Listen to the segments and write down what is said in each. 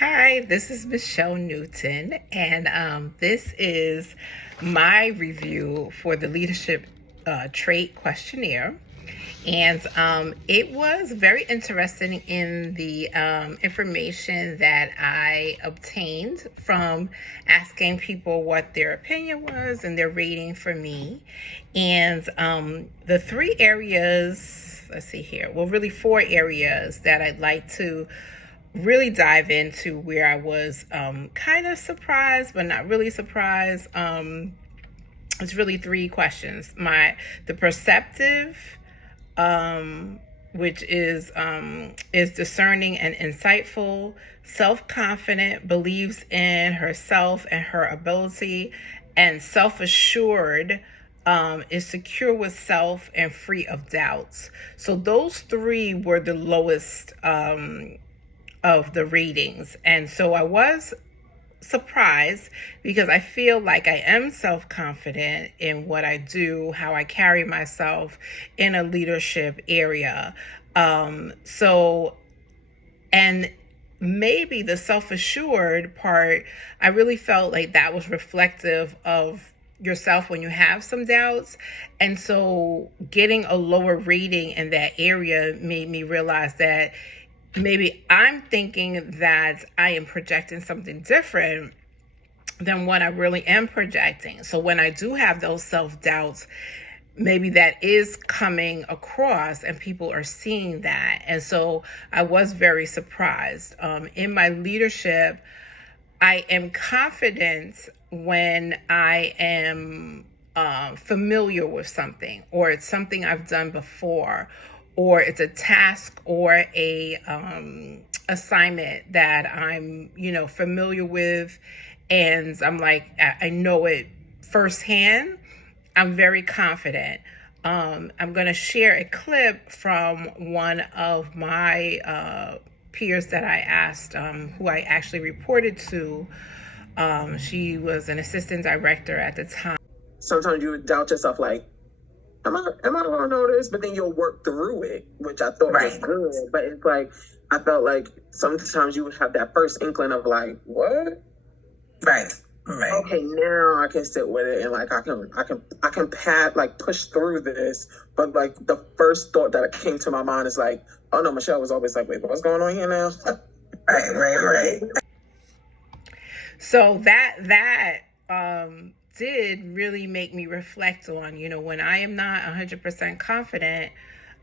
Hi, this is Michelle Newton, and this is my review for the Leadership Trait Questionnaire. And it was very interesting in the information that I obtained from asking people what their opinion was and their rating for me. And the three areas, let's see here, well, really four areas that I'd like to really dive into where I was kind of surprised, but not really surprised. It's really three questions. The perceptive, which is discerning and insightful, self-confident, believes in herself and her ability, and self-assured, is secure with self and free of doubts. So those three were the lowest of the ratings. And so I was surprised because I feel like I am self-confident in what I do, how I carry myself in a leadership area. And maybe the self-assured part, I really felt like that was reflective of yourself when you have some doubts. And so getting a lower rating in that area made me realize that maybe I'm thinking that I am projecting something different than what I really am projecting. So when I do have those self-doubts, maybe that is coming across and people are seeing that. And so I was very surprised. In my leadership, I am confident when I am familiar with something, or it's something I've done before, or it's a task or a assignment that I'm, familiar with, and I'm like, I know it firsthand. I'm very confident. I'm going to share a clip from one of my peers that I asked, who I actually reported to. She was an assistant director at the time. Sometimes you would doubt yourself, like, am I gonna know this? But then you'll work through it, which I thought was good. But it's like I felt like sometimes you would have that first inkling of like, what? Right. Okay, now I can sit with it and like I can push through this. But like the first thought that came to my mind is like, oh no, Michelle was always like, wait, what's going on here now? Right. So that did really make me reflect on, when I am not 100% confident,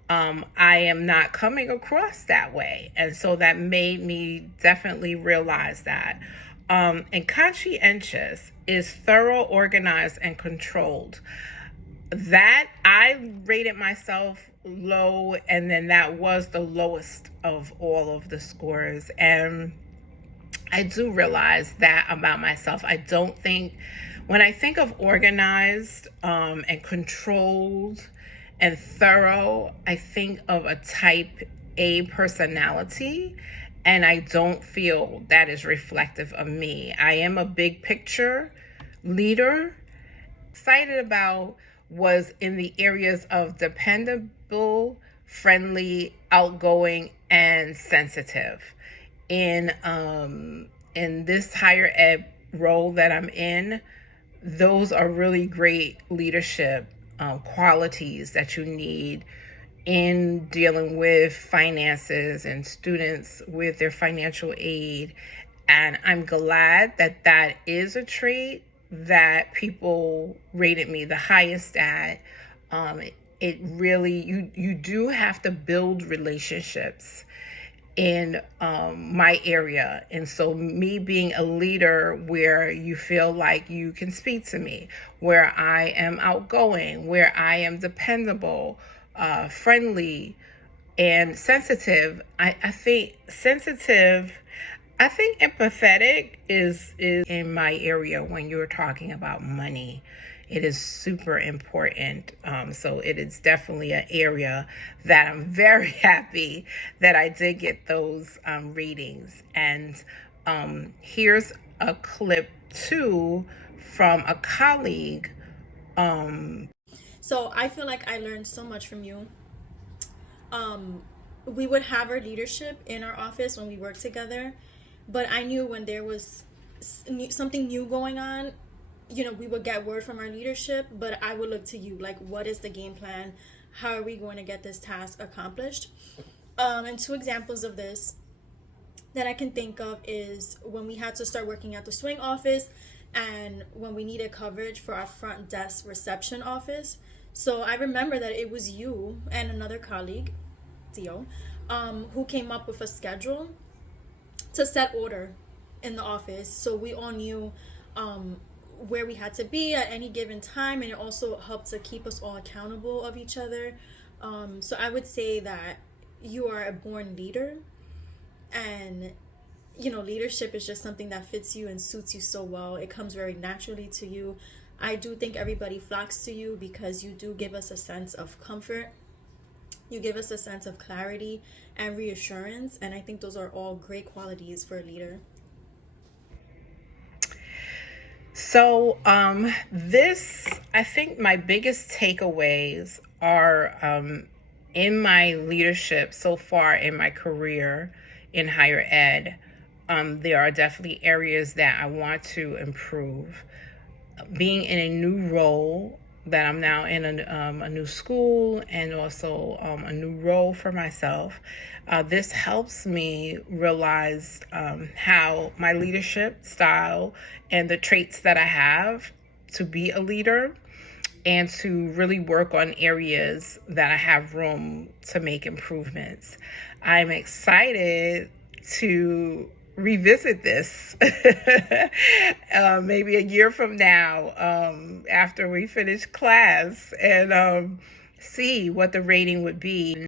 I am not coming across that way. And so that made me definitely realize that. And conscientious is thorough, organized, and controlled. That I rated myself low, and then that was the lowest of all of the scores. And I do realize that about myself. I don't think, when I think of organized and controlled and thorough, I think of a type A personality, and I don't feel that is reflective of me. I am a big picture leader. Excited about was in the areas of dependable, friendly, outgoing, and sensitive. In this higher ed role that I'm in, those are really great leadership qualities that you need in dealing with finances and students with their financial aid. And I'm glad that that is a trait that people rated me the highest at. It really, you do have to build relationships in my area. And so me being a leader where you feel like you can speak to me, where I am outgoing, where I am dependable, friendly, and sensitive. I think sensitive, I think empathetic is in my area when you're talking about money. It is super important. So it is definitely an area that I'm very happy that I did get those readings. And here's a clip too from a colleague. So I feel like I learned so much from you. We would have our leadership in our office when we worked together. But I knew when there was something new going on, we would get word from our leadership, but I would look to you, like, what is the game plan? How are we going to get this task accomplished? And two examples of this that I can think of is when we had to start working at the swing office and when we needed coverage for our front desk reception office. So I remember that it was you and another colleague, Theo, who came up with a schedule to set order in the office. So we all knew where we had to be at any given time, and it also helped to keep us all accountable of each other. So I would say that you are a born leader, and leadership is just something that fits you and suits you so well. It comes very naturally to you. I do think everybody flocks to you because you do give us a sense of comfort. You give us a sense of clarity and reassurance, and I think those are all great qualities for a leader. So, I think my biggest takeaways are in my leadership so far in my career in higher ed. There are definitely areas that I want to improve. Being in a new role, that I'm now in a new school and also a new role for myself. This helps me realize how my leadership style and the traits that I have to be a leader, and to really work on areas that I have room to make improvements. I'm excited to revisit this maybe a year from now, after we finish class, and see what the rating would be.